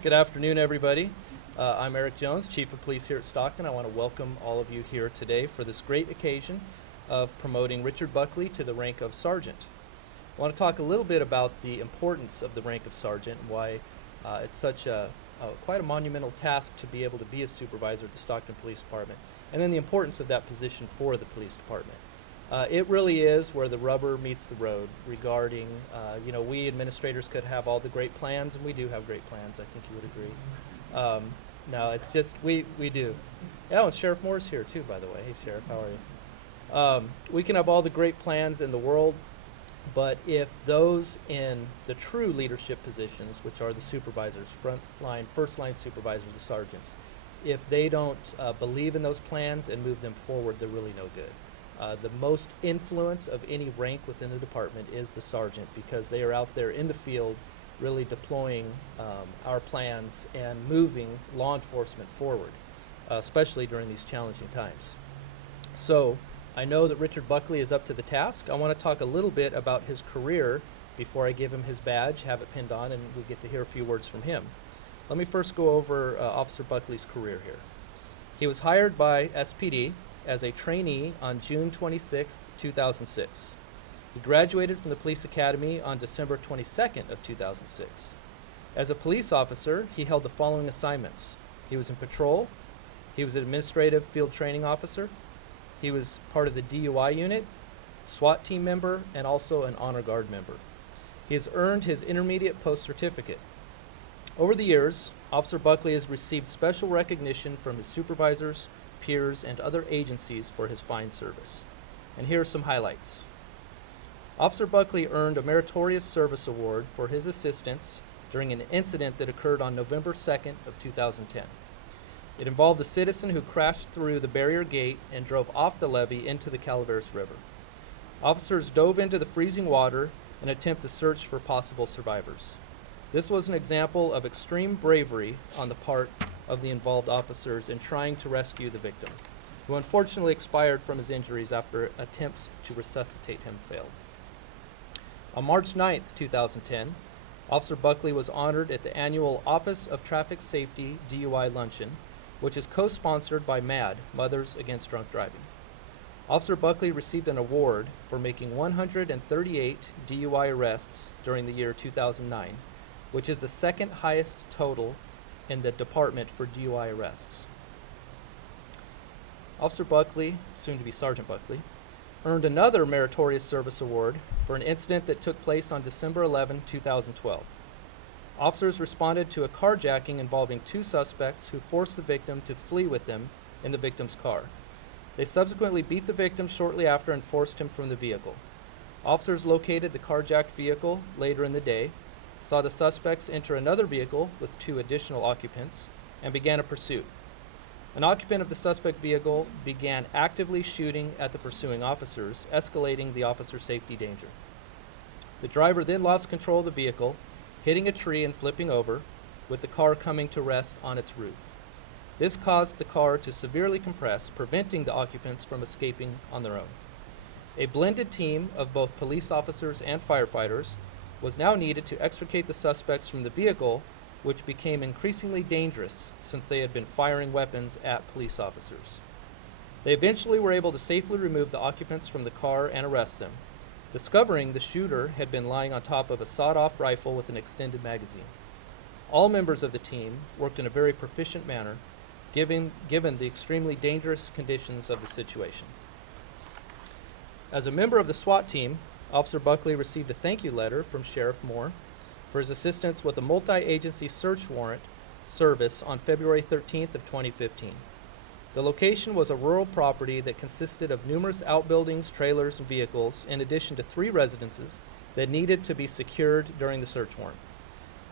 Good afternoon, everybody. I'm Eric Jones, Chief of Police here at Stockton. I want to welcome all of you here today for this great occasion of promoting Richard Buckley to the rank of Sergeant. I want to talk a little bit about the importance of the rank of Sergeant and why it's such quite a monumental task to be able to be a supervisor at the Stockton Police Department, and then the importance of that position for the police department. It really is where the rubber meets the road regarding, we administrators could have all the great plans, and we do have great plans, I think you would agree. No, it's just, we do. Yeah, and Sheriff Moore's here too, by the way. Hey, Sheriff, how are you? We can have all the great plans in the world, but if those in the true leadership positions, which are the supervisors, first line supervisors, the sergeants, if they don't believe in those plans and move them forward, they're really no good. The most influence of any rank within the department is the sergeant, because they are out there in the field really deploying our plans and moving law enforcement forward, especially during these challenging times. So I know that Richard Buckley is up to the task. I want to talk a little bit about his career before I give him his badge, have it pinned on, and we get to hear a few words from him. Let me first go over Officer Buckley's career here. He was hired by SPD as a trainee on June 26, 2006. He graduated from the Police Academy on December 22nd of 2006. As a police officer, he held the following assignments. He was in patrol, he was an administrative field training officer, he was part of the DUI unit, SWAT team member, and also an honor guard member. He has earned his intermediate post certificate. Over the years, Officer Buckley has received special recognition from his supervisors, peers, and other agencies for his fine service. And here are some highlights. Officer Buckley earned a Meritorious Service Award for his assistance during an incident that occurred on November 2nd of 2010. It involved a citizen who crashed through the barrier gate and drove off the levee into the Calaveras River. Officers dove into the freezing water in an attempt to search for possible survivors. This was an example of extreme bravery on the part of the involved officers in trying to rescue the victim, who unfortunately expired from his injuries after attempts to resuscitate him failed. On March 9th, 2010, Officer Buckley was honored at the annual Office of Traffic Safety DUI Luncheon, which is co-sponsored by MAD, Mothers Against Drunk Driving. Officer Buckley received an award for making 138 DUI arrests during the year 2009, which is the second highest total in the department for DUI arrests. Officer Buckley, soon to be Sergeant Buckley, earned another Meritorious Service Award for an incident that took place on December 11, 2012. Officers responded to a carjacking involving two suspects who forced the victim to flee with them in the victim's car. They subsequently beat the victim shortly after and forced him from the vehicle. Officers located the carjacked vehicle later in the day, saw the suspects enter another vehicle with two additional occupants, and began a pursuit. An occupant of the suspect vehicle began actively shooting at the pursuing officers, escalating the officer's safety danger. The driver then lost control of the vehicle, hitting a tree and flipping over, with the car coming to rest on its roof. This caused the car to severely compress, preventing the occupants from escaping on their own. A blended team of both police officers and firefighters was now needed to extricate the suspects from the vehicle, which became increasingly dangerous since they had been firing weapons at police officers. They eventually were able to safely remove the occupants from the car and arrest them, discovering the shooter had been lying on top of a sawed-off rifle with an extended magazine. All members of the team worked in a very proficient manner, given the extremely dangerous conditions of the situation. As a member of the SWAT team, Officer Buckley received a thank you letter from Sheriff Moore for his assistance with a multi-agency search warrant service on February 13th of 2015. The location was a rural property that consisted of numerous outbuildings, trailers, and vehicles, in addition to 3 residences that needed to be secured during the search warrant.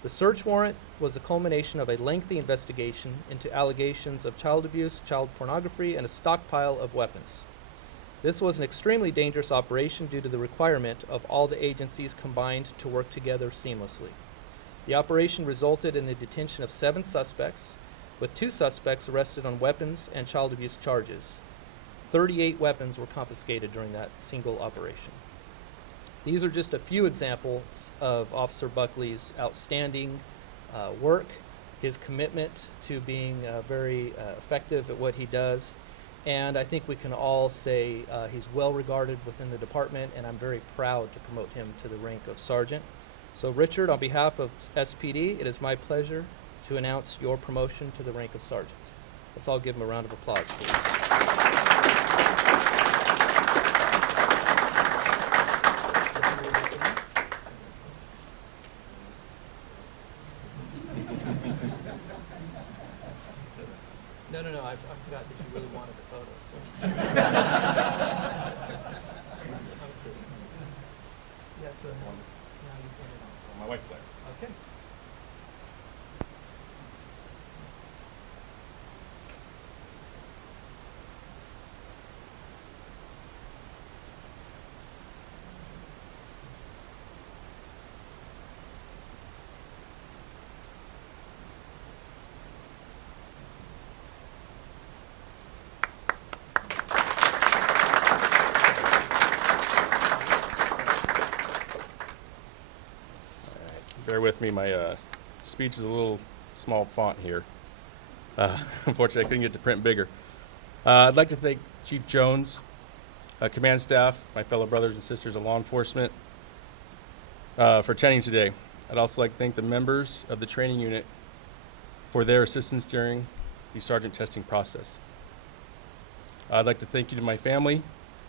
The search warrant was the culmination of a lengthy investigation into allegations of child abuse, child pornography, and a stockpile of weapons. This was an extremely dangerous operation due to the requirement of all the agencies combined to work together seamlessly. The operation resulted in the detention of 7 suspects, with 2 suspects arrested on weapons and child abuse charges. 38 weapons were confiscated during that single operation. These are just a few examples of Officer Buckley's outstanding work his commitment to being very effective at what he does. And I think we can all say he's well regarded within the department, and I'm very proud to promote him to the rank of sergeant. So Richard, on behalf of SPD, it is my pleasure to announce your promotion to the rank of sergeant. Let's all give him a round of applause, please. No, I forgot that you really wanted the photo, so. I'm kidding. Yes, sir. Now you turn it on. My wife, Blair. Okay. Bear with me, my speech is a little small font here. Unfortunately, I couldn't get to print bigger. I'd like to thank Chief Jones, command staff, my fellow brothers and sisters in law enforcement for attending today. I'd also like to thank the members of the training unit for their assistance during the sergeant testing process. I'd like to thank you to my family,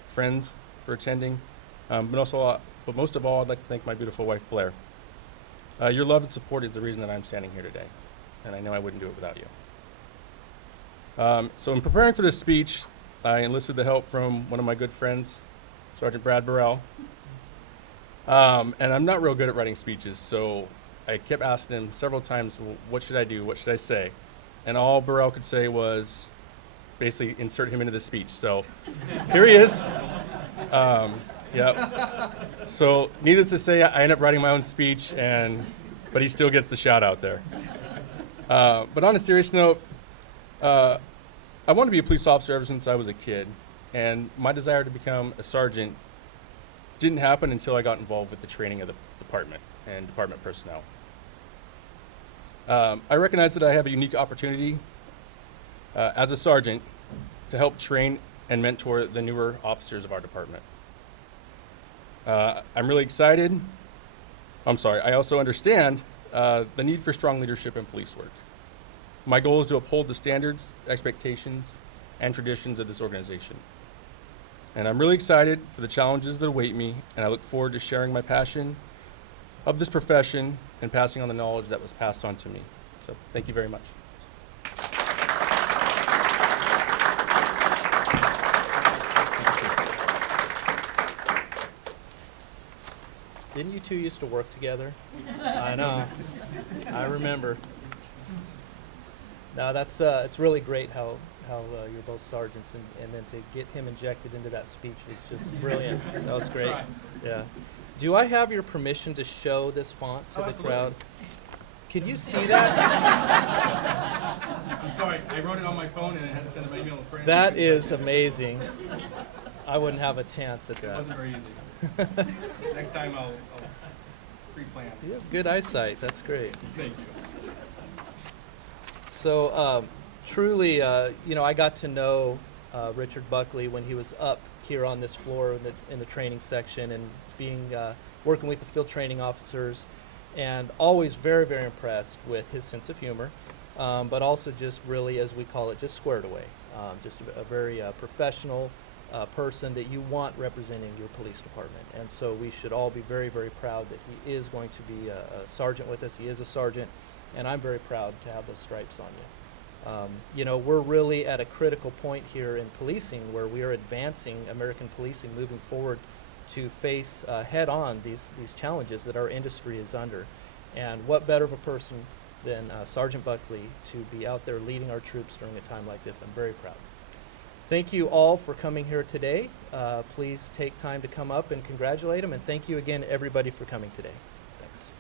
friends for attending, but most of all, I'd like to thank my beautiful wife, Blair. Your love and support is the reason that I'm standing here today, and I know I wouldn't do it without you. So in preparing for this speech, I enlisted the help from one of my good friends, Sergeant Brad Burrell. And I'm not real good at writing speeches, so I kept asking him several times, well, what should I do, what should I say? And all Burrell could say was basically insert him into the speech. So here he is. Yep. So needless to say, I ended up writing my own speech, but he still gets the shout out there. But on a serious note, I wanted to be a police officer ever since I was a kid, and my desire to become a sergeant didn't happen until I got involved with the training of the department and department personnel. I recognize that I have a unique opportunity as a sergeant to help train and mentor the newer officers of our department. I'm really excited. I also understand the need for strong leadership in police work. My goal is to uphold the standards, expectations, and traditions of this organization. And I'm really excited for the challenges that await me, and I look forward to sharing my passion of this profession and passing on the knowledge that was passed on to me. So thank you very much. Didn't you two used to work together? I know. I remember. No, that's it's really great how you're both sergeants, and then to get him injected into that speech was just brilliant. That was great. Yeah. Do I have your permission to show this font to the crowd? Could you see that? I'm sorry, I wrote it on my phone and I had to send it by email. That is amazing. I wouldn't have a chance at It that. wasn't very easy. Next time I'll pre-plan. You have good eyesight. That's great. Thank you. So truly, I got to know Richard Buckley when he was up here on this floor in the training section, and working with the field training officers, and always very, very impressed with his sense of humor, but also just really, as we call it, just squared away. Just a very professional person that you want representing your police department. And so we should all be very, very proud that he is going to be a sergeant with us. He is a sergeant, and I'm very proud to have those stripes on you. We're really at a critical point here in policing where we are advancing American policing, moving forward to face head-on these challenges that our industry is under. And what better of a person than Sergeant Buckley to be out there leading our troops during a time like this. I'm very proud. Thank you all for coming here today. Please take time to come up and congratulate him, and thank you again, everybody, for coming today. Thanks.